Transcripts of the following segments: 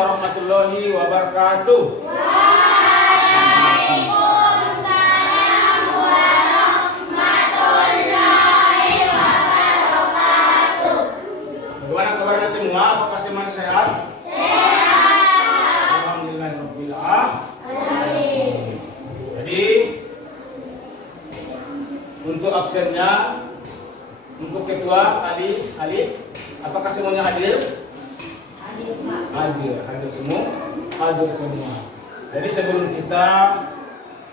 warahmatullahi wabarakatuh. Waalaikumsalam warahmatullahi wabarakatuh. Bagaimana kabarnya semua? Apakah semuanya sehat? Sehat. Alhamdulillahirabbil alamin. Jadi untuk absennya, untuk ketua Ali, apakah semuanya hadir? Hadir semua. Jadi sebelum kita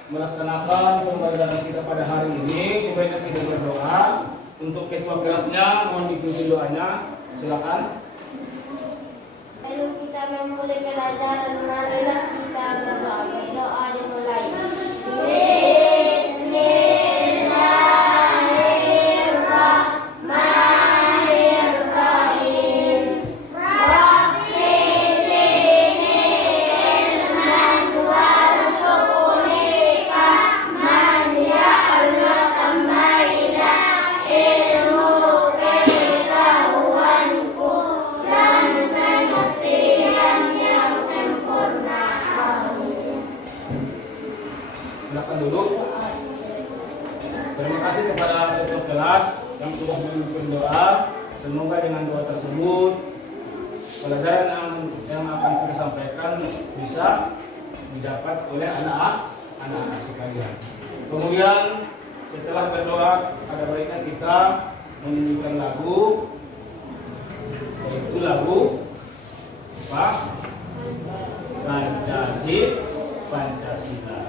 melaksanakan pembelajaran kita pada hari ini, sebaiknya kita berdoa. Untuk ketua kelasnya, mohon dipimpin doanya. Silakan. Sebelum kita memulai pelajaran, marilah kita berdoa. Doa dimulai. Silakan duduk. Terima kasih kepada ketua kelas yang sudah memimpin doa. Semoga dengan doa tersebut pelajaran yang akan kita sampaikan bisa didapat oleh anak-anak sekalian. Kemudian setelah berdoa, ada baiknya kita menyanyikan lagu, yaitu lagu apa? Pancasila.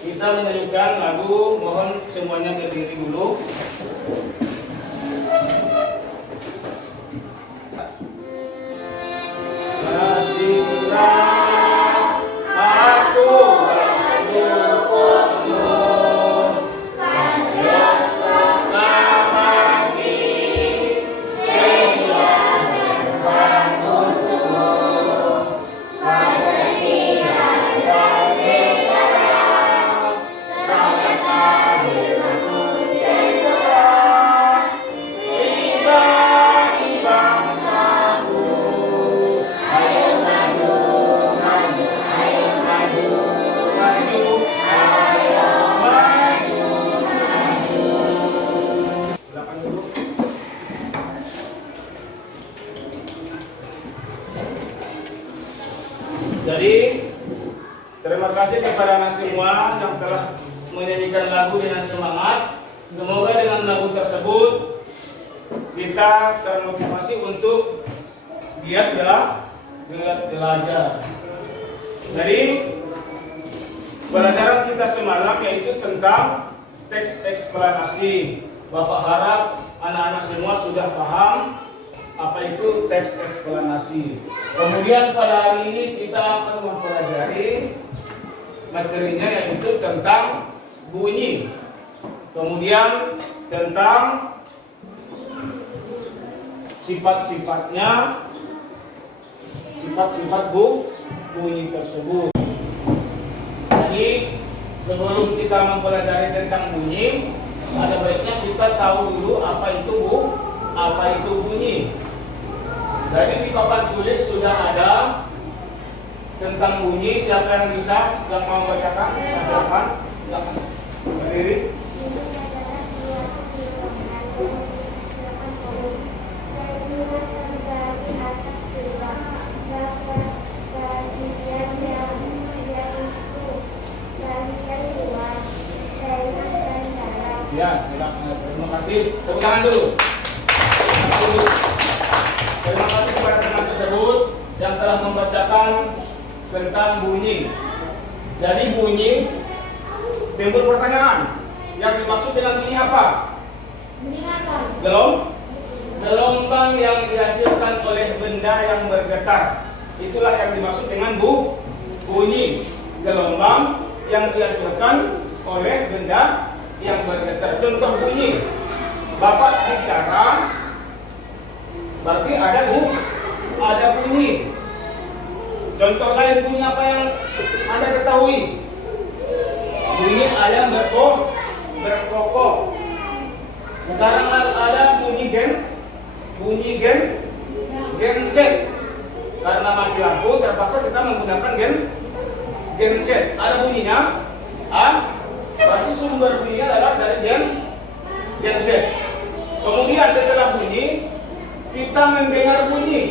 Kita menyanyikan lagu, mohon semuanya berdiri dulu. Kasihlah aku mendukungmu, proklamasi sehingga membangunmu. Pancasila sang negara, rakyat kami manusia Indonesia, pribadi bangsaku. Ayo maju, maju, ayo maju, maju, ayo maju, maju. Silakan dulu. Jadi terima kasih kepada anak semua yang telah menyanyikan lagu dengan semangat. Semoga dengan lagu tersebut kita termotivasi untuk giat belajar. Jadi pelajaran kita semalam yaitu tentang teks eksplanasi. Bapak harap anak-anak semua sudah paham apa itu teks eksplanasi. Kemudian pada hari ini kita akan mempelajari materinya yaitu tentang bunyi. Kemudian tentang sifat-sifatnya, sifat-sifat bunyi tersebut. Jadi sebelum kita mempelajari tentang bunyi, ada baiknya kita tahu dulu apa itu bunyi. Jadi di papan tulis sudah ada tentang bunyi. Siapa yang bisa, yang mau bacakan? Silakan. Berdiri. Ya, silakan. Terima kasih. Tepuk tangan dulu. Terima kasih kepada teman tersebut yang telah membacakan tentang bunyi. Jadi bunyi timbul pertanyaan. Yang dimaksud dengan bunyi apa? Bunyi apa? Gelombang yang dihasilkan oleh benda yang bergetar. Itulah yang dimaksud dengan bunyi. Gelombang yang dihasilkan oleh benda yang bergetar. Contoh bunyi. Bapak bicara, berarti ada bunyi. Contoh lain bunyi apa yang Anda ketahui? Bunyi ayam berkokok. Sekarang ada bunyi genset. Karena mati lampu, terpaksa kita menggunakan genset. Ada bunyinya, berarti sumber bunyinya adalah dari genset. Kemudian setelah bunyi, kita mendengar bunyi.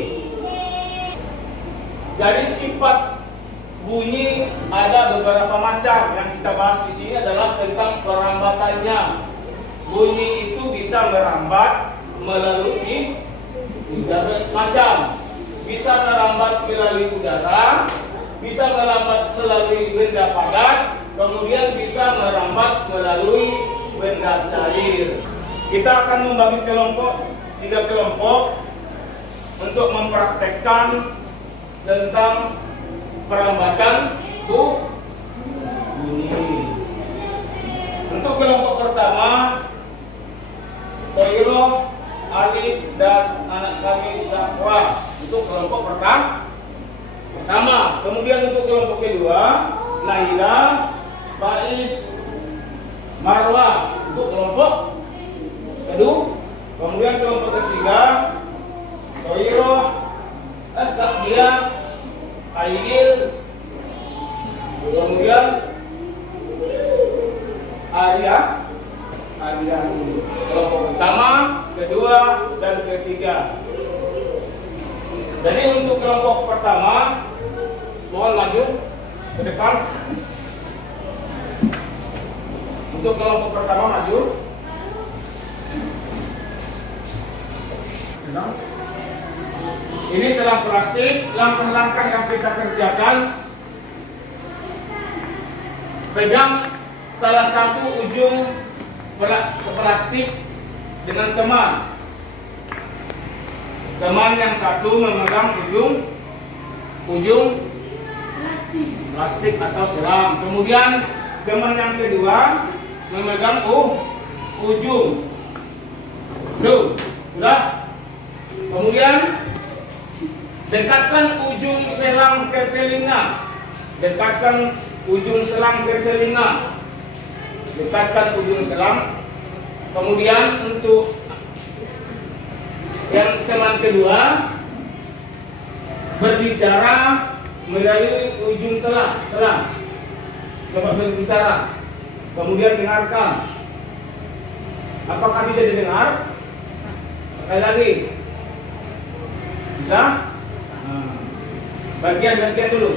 Jadi sifat bunyi ada beberapa macam. Yang kita bahas di sini adalah tentang perambatannya. Bunyi itu bisa merambat melalui tiga macam. Bisa merambat melalui udara, bisa merambat melalui benda padat, kemudian bisa merambat melalui benda cair. Kita akan membagi tiga kelompok untuk mempraktekkan tentang perambatan bunyi. Untuk kelompok pertama, Toiro, Alif, dan anak kami Sakwa. Untuk kelompok pertama. Kemudian untuk kelompok kedua, Naila, Faiz, Marwa. Untuk kelompok kedua. Kemudian kelompok ketiga, Toiro, Sakdia, Aidil, kemudian Arya. Kelompok pertama, kedua, dan ketiga. Jadi untuk kelompok pertama, mohon maju ke depan. Untuk kelompok pertama maju. Ini selang plastik. Langkah-langkah yang kita kerjakan: pegang salah satu ujung plastik dengan teman. Teman yang satu memegang ujung plastik atau selang. Kemudian teman yang kedua memegang ujung. Sudah. Kemudian dekatkan ujung selang ke telinga. Dekatkan ujung selang ke telinga. Dekatkan ujung selang. Kemudian untuk yang teman kedua berbicara melalui ujung selang. Coba berbicara. Kemudian dengarkan. Apakah bisa didengar? Sekali lagi. Bisa? Bagian-bagian dulu.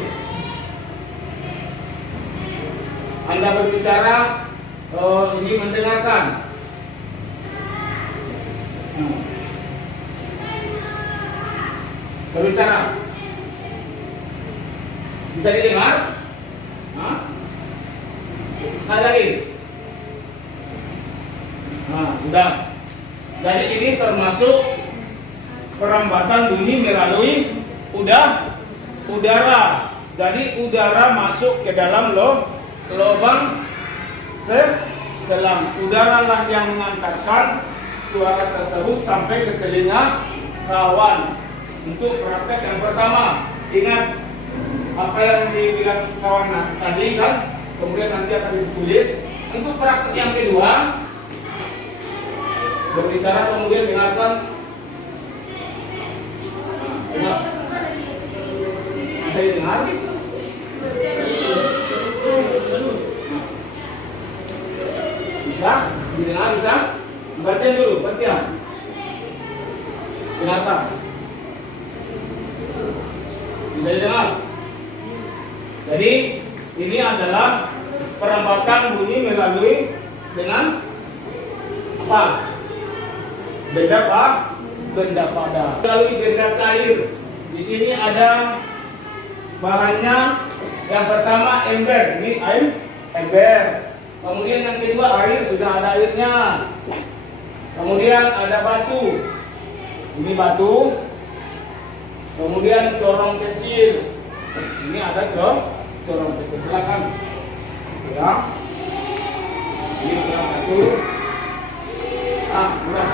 Anda berbicara, ini mendengarkan. Berbicara. Bisa didengar? Sekali lagi. Sudah. Jadi ini termasuk perambatan bunyi melalui udara. Jadi udara masuk ke dalam lubang selang. Udara lah yang mengantarkan suara tersebut sampai ke telinga kawan. Untuk praktek yang pertama, ingat apa yang dibilang kawan tadi kan, kemudian nanti akan ditulis. Untuk praktek yang kedua, berbicara kemudian dengarkan. Bisa didengar? Bisa? Didengar bisa? Perhatian dulu, perhatian. Dengarkan. Bisa didengar? Jadi ini adalah perambatan bunyi melalui dengan apa? Benda padat. Melalui benda cair. Di sini ada bahannya. Yang pertama ember. Ini ember. Kemudian yang kedua air, sudah ada airnya. Kemudian ada batu. Ini batu. Kemudian corong kecil. Ini ada corong kecil. Silakan. Ya. Ini corong satu. Udah.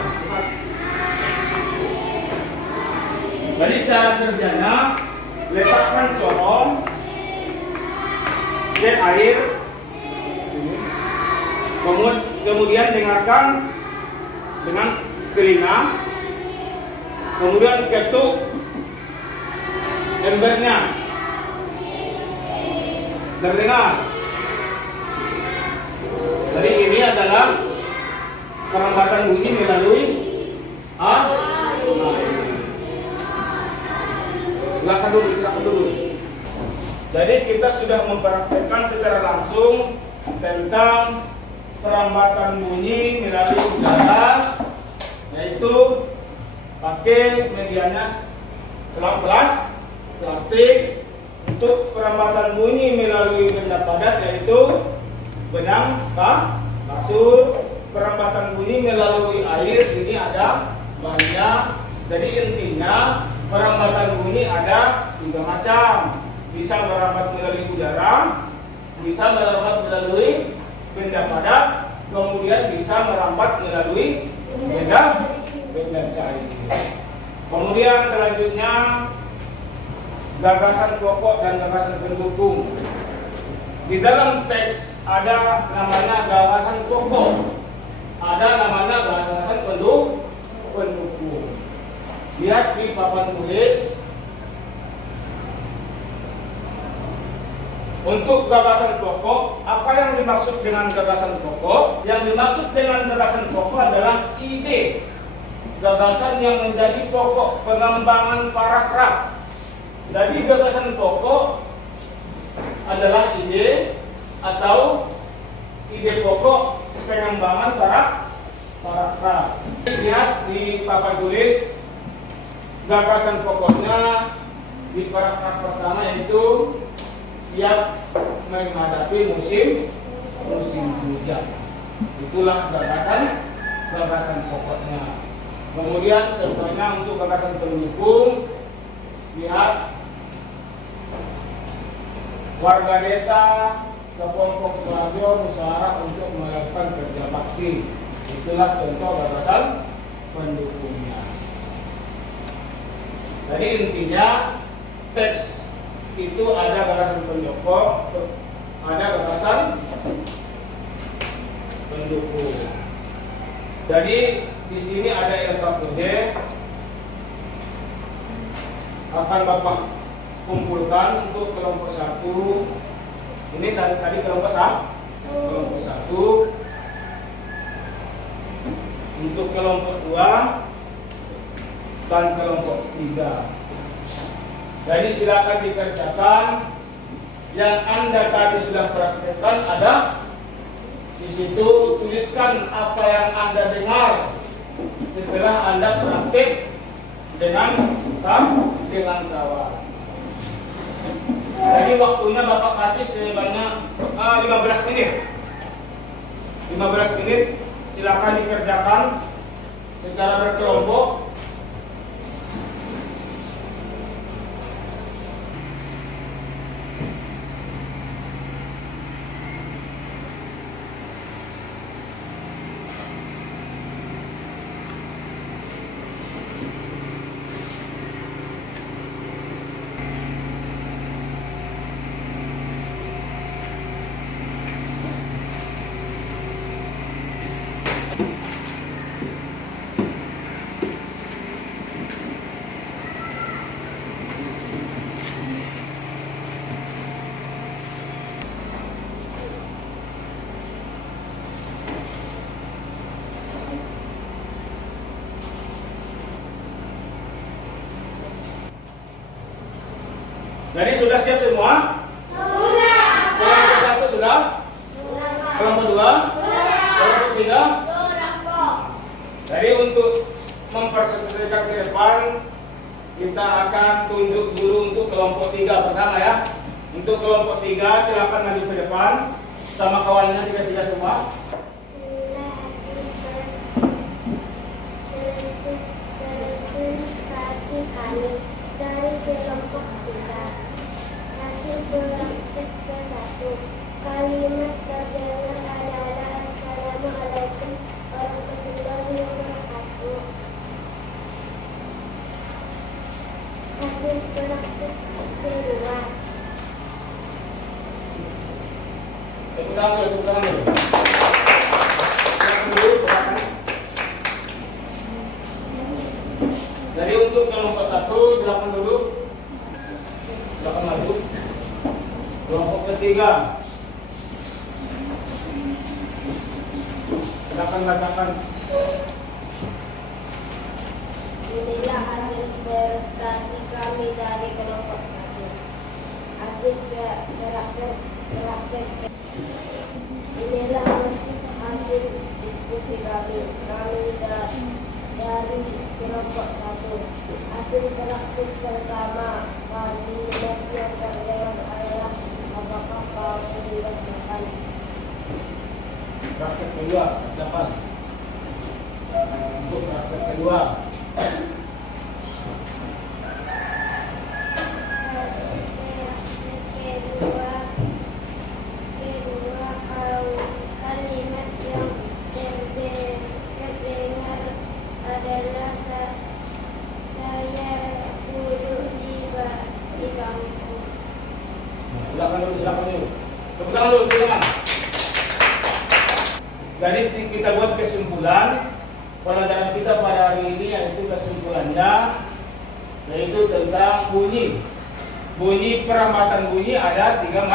Jadi cara kerjanya, letakkan corong ke air. Sini. Kemudian dengarkan dengan telinga. Kemudian ketuk Embernya. Terdengar? Jadi ini adalah perambatan bunyi melalui silakan dulu. Jadi kita sudah mempraktekkan secara langsung tentang perambatan bunyi melalui udara, yaitu pakai medianya selang plastik. Untuk perambatan bunyi melalui benda padat, yaitu benang kasur. Perambatan bunyi melalui air, ini ada banyak. Jadi intinya perambatan bunyi ada 3 macam. Bisa merambat melalui udara, bisa merambat melalui benda padat, kemudian bisa merambat melalui benda cair. Kemudian selanjutnya gagasan pokok dan gagasan pendukung. Di dalam teks ada namanya gagasan pokok, ada namanya gagasan pendukung. Lihat di papan tulis. Untuk gagasan pokok, apa yang dimaksud dengan gagasan pokok? Yang dimaksud dengan gagasan pokok adalah ide gagasan yang menjadi pokok pengembangan paragraf. Jadi gagasan pokok adalah ide atau ide pokok pengembangan paragraf. Lihat di papan tulis gagasan pokoknya di paragraf pertama, yaitu siap menghadapi musim hujan. Itulah gagasan pokoknya. Kemudian contohnya untuk gagasan pendukung, lihat warga desa kelompok radio musyawarah untuk melakukan kerja bakti. Itulah contoh gagasan pendukungnya. Jadi intinya teks itu ada gagasan penyokong, ada gagasan pendukung. Jadi di sini ada LKPD, akan Bapak kumpulkan untuk kelompok 1. Ini tadi kelompok 1. Untuk kelompok 2 dan kelompok 3. Jadi silakan dikerjakan. Yang Anda tadi sudah praktekkan ada di situ, tuliskan apa yang Anda dengar setelah Anda praktek dengan kawan. Jadi waktunya Bapak kasih sebanyak 15 menit. 15 menit silakan dikerjakan secara berkelompok. Jadi sudah siap semua? Sudah. Kelompok 1 sudah? Kelompok 2? Kelompok 3? Sudah, Pak. Jadi untuk memperselesaikan ke depan, kita akan tunjuk dulu untuk kelompok 3 pertama ya. Untuk kelompok 3 silakan maju ke depan sama kawannya 3 semua. Dari kelompok 3, hasil praktek ke-1, kalimat terdengar adalah Assalamualaikum warahmatullahi wabarakatuh. Hasil praktek kedua, Tepuk tangan dulu. Silakan dulu, silakan. Jadi untuk kelompok 1 silakan dulu. Kelompok ketiga. Silakan bacakan. Inilah hasil prestasi kami dari kelompok 1. Hasil praktek. Inilah hasil diskusi kami dari kelompok 1. Hasil praktek pertama kami belajar dengan adalah apakah kau menjelaskan. Praktek kedua, bacakan. Untuk praktek kedua. Kedua kalimat yang terdengar adalah saya duduk di bangku. Silakan dulu. Tepuk tangan dulu, tepuk tangan. Jadi kita buat kesimpulan pelajaran kita pada hari ini, yaitu kesimpulannya yaitu tentang bunyi. Bunyi, perambatan bunyi ada tiga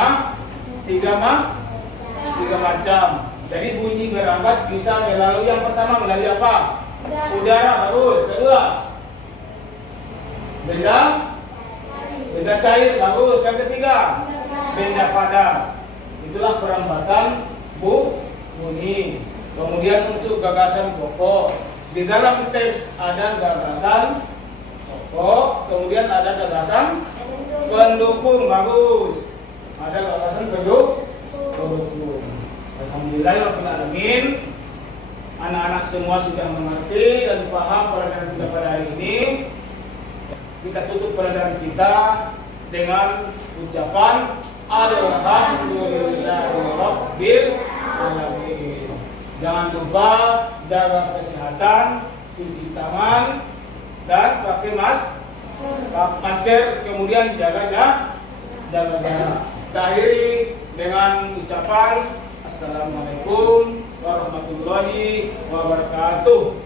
macam. Jadi bunyi merambat bisa melalui, yang pertama melalui apa? Udara, bagus. Kedua, benda cair, bagus. Yang ketiga, benda padat. Itulah perambatan bunyi. Kemudian untuk gagasan pokok, di dalam teks ada gagasan pokok, kemudian ada gagasan pendukung, bagus. Ada gagasan pendukung. Alhamdulillahirabbil alamin. Anak-anak semua sudah mengerti dan paham pelajaran kita pada hari ini. Kita tutup pelajaran kita dengan ucapan Alhamdulillahirabbil alamin. Jangan lupa jaga kesehatan, cuci tangan, dan pakai masker, kemudian jaga jarak. Kita akhiri dengan ucapan Assalamualaikum warahmatullahi wabarakatuh.